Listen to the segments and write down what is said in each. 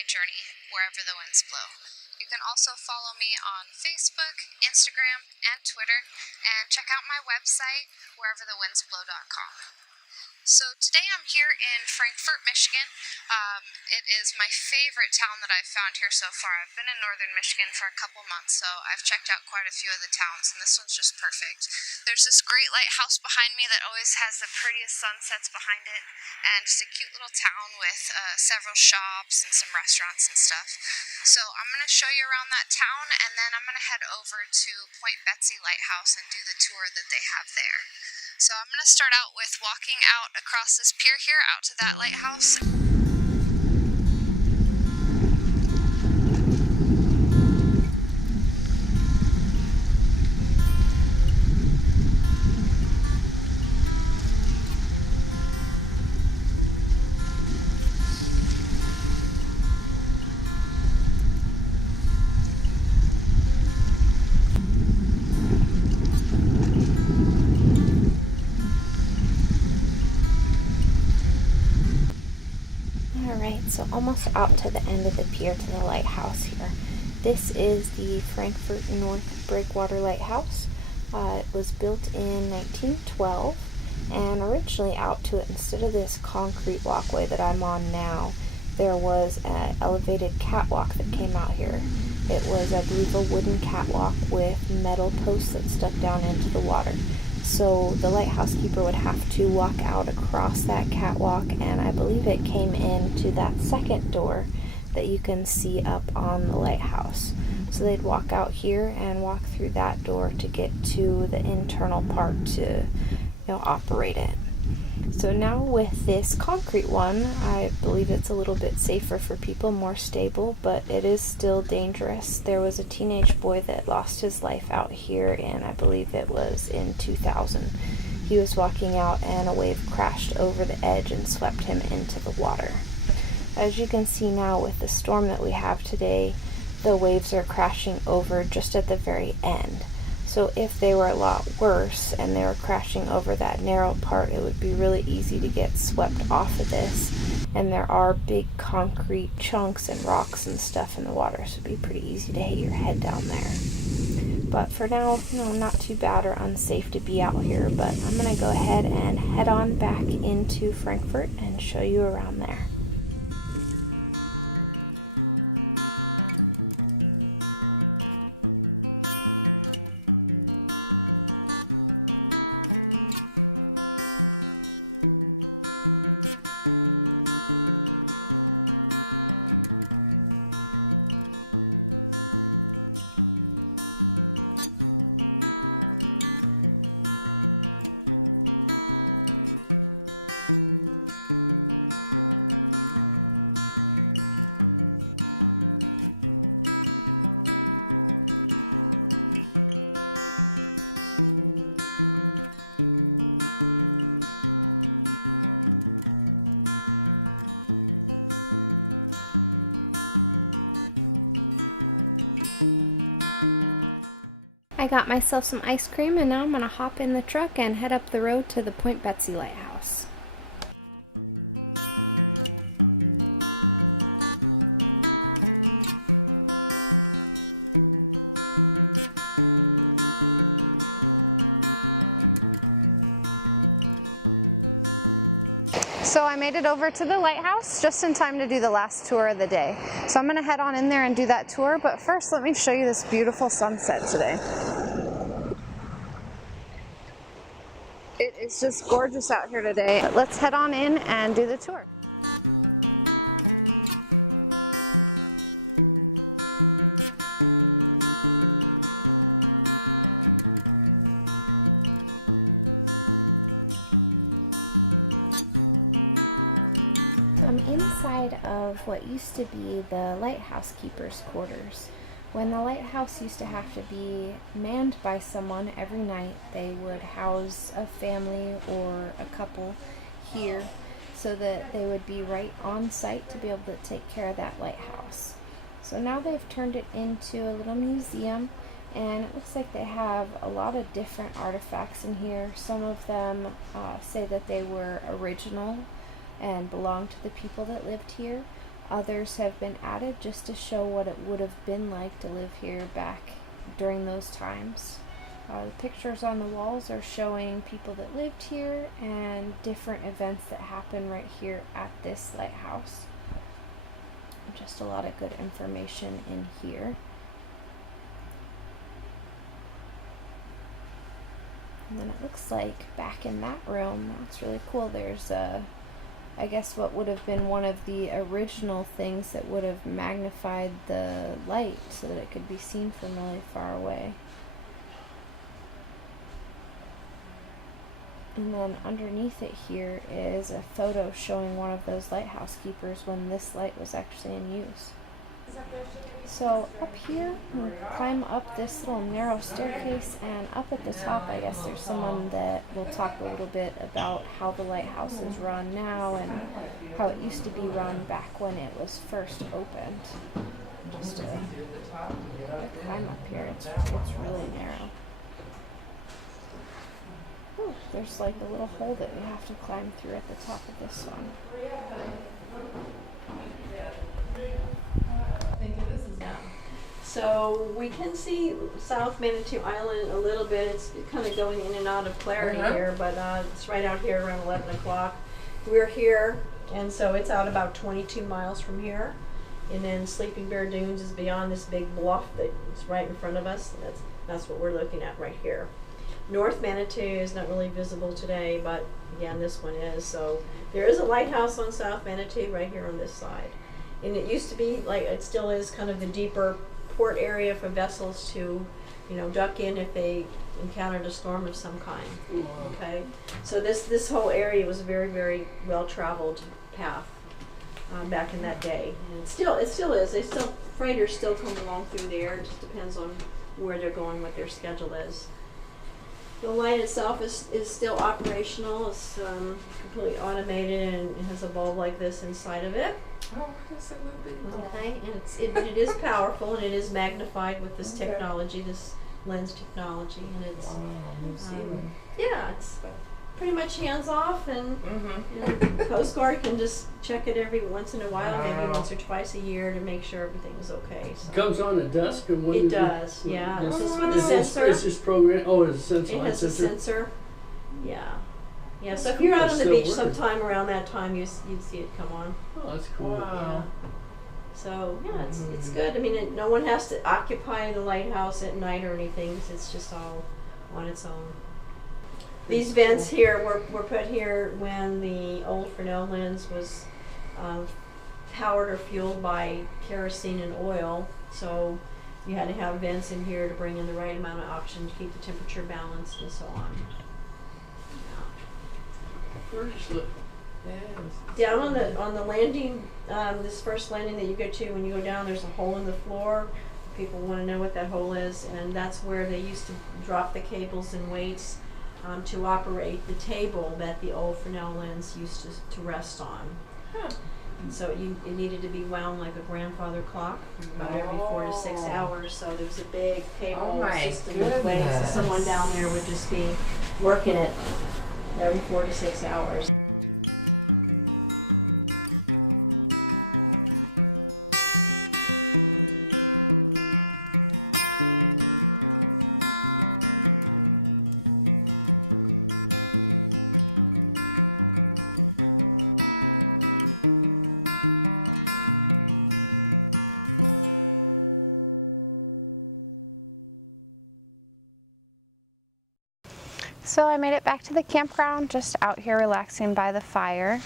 my journey wherever the winds blow. You can also follow me on Facebook, Instagram, and Twitter, and check out my website, whereverthewindsblow.com. So today I'm here in Frankfort, Michigan. It is my favorite town that I've found here so far. I've been in northern Michigan for a couple months, so I've checked out quite a few of the towns, and this one's just perfect. There's this great lighthouse behind me that always has the prettiest sunsets behind it, and just a cute little town with several shops and some restaurants and stuff. So I'm going to show you around that town, and then I'm going to head over to Point Betsie Lighthouse and do the tour that they have there. So I'm going to start out with walking out across this pier here out to that lighthouse. Alright, so almost out to the end of the pier to the lighthouse here. This is the Frankfort North Breakwater Lighthouse. It was built in 1912, and originally out to it, instead of this concrete walkway that I'm on now, there was an elevated catwalk that came out here. It was, I believe, a wooden catwalk with metal posts that stuck down into the water. So the lighthouse keeper would have to walk out across that catwalk, and I believe it came into that second door that you can see up on the lighthouse. So they'd walk out here and walk through that door to get to the internal part to, operate it. So now with this concrete one, I believe it's a little bit safer for people, more stable, but it is still dangerous. There was a teenage boy that lost his life out here, and I believe it was in 2000. He was walking out and a wave crashed over the edge and swept him into the water. As you can see now with the storm that we have today, the waves are crashing over just at the very end. So if they were a lot worse and they were crashing over that narrow part, it would be really easy to get swept off of this. And there are big concrete chunks and rocks and stuff in the water, so it'd be pretty easy to hit your head down there. But for now, not too bad or unsafe to be out here, but I'm going to go ahead and head on back into Frankfort and show you around there. I got myself some ice cream, and now I'm going to hop in the truck and head up the road to the Point Betsie Lighthouse. So I made it over to the lighthouse just in time to do the last tour of the day. So I'm going to head on in there and do that tour, but first let me show you this beautiful sunset today. It is just gorgeous out here today. Let's head on in and do the tour. I'm inside of what used to be the lighthouse keeper's quarters. When the lighthouse used to have to be manned by someone every night, they would house a family or a couple here so that they would be right on site to be able to take care of that lighthouse. So now they've turned it into a little museum, and it looks like they have a lot of different artifacts in here. Some of them say that they were original and belonged to the people that lived here. Others have been added just to show what it would have been like to live here back during those times. The pictures on the walls are showing people that lived here and different events that happen right here at this lighthouse. Just a lot of good information in here. And then it looks like back in that room, that's really cool, there's I guess what would have been one of the original things that would have magnified the light so that it could be seen from really far away. And then underneath it here is a photo showing one of those lighthouse keepers when this light was actually in use. So up here, we climb up this little narrow staircase, and up at the top, I guess there's someone that will talk a little bit about how the lighthouse is run now and how it used to be run back when it was first opened. Just a climb up here, it's really narrow. Ooh, there's like a little hole that we have to climb through at the top of this one. So we can see South Manitou Island a little bit. It's kind of going in and out of clarity here, but it's right out here around 11 o'clock. We're here, and so it's out about 22 miles from here. And then Sleeping Bear Dunes is beyond this big bluff that's right in front of us. And that's what we're looking at right here. North Manitou is not really visible today, but again, this one is. So there is a lighthouse on South Manitou right here on this side. And it used to be, like it still is, kind of the deeper port area for vessels to, duck in if they encountered a storm of some kind. Okay, so this whole area was a very, very well traveled path back in that day, and it still is. Freighters still come along through there. It just depends on where they're going, what their schedule is. The light itself is still operational. It's completely automated, and it has a bulb like this inside of it. Oh, yes, it would be. Okay, and it is powerful, and it is magnified with this technology, this lens technology, and it's it's pretty much hands off, and the Coast Guard can just check it every once in a while, maybe once or twice a year, to make sure everything is okay. So. It comes on at dusk, or when it does, yeah. This is with a is sensor. Is this program? Oh, it's a sensor. It has a sensor. Yeah. Yeah, so if you're out on the beach sometime around that time, you'd see it come on. Oh, that's cool. Yeah. So, yeah, it's good. I mean, no one has to occupy the lighthouse at night or anything. It's just all on its own. These vents here were put here when the old Fresnel lens was powered or fueled by kerosene and oil. So you had to have vents in here to bring in the right amount of oxygen to keep the temperature balanced and so on. Down on the landing, this first landing that you go to, when you go down, there's a hole in the floor. People want to know what that hole is, and that's where they used to drop the cables and weights to operate the table that the old Fresnel lens used to rest on. And so it needed to be wound like a grandfather clock, about every 4 to 6 hours. So there was a big cable system with weights, and someone down there would just be working it every 4 to 6 hours. So I made it back to the campground, just out here relaxing by the fire.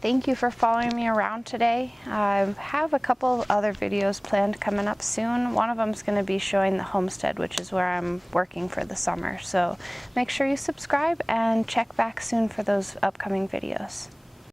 Thank you for following me around today. I have a couple of other videos planned coming up soon. One of them is going to be showing the homestead, which is where I'm working for the summer. So make sure you subscribe and check back soon for those upcoming videos.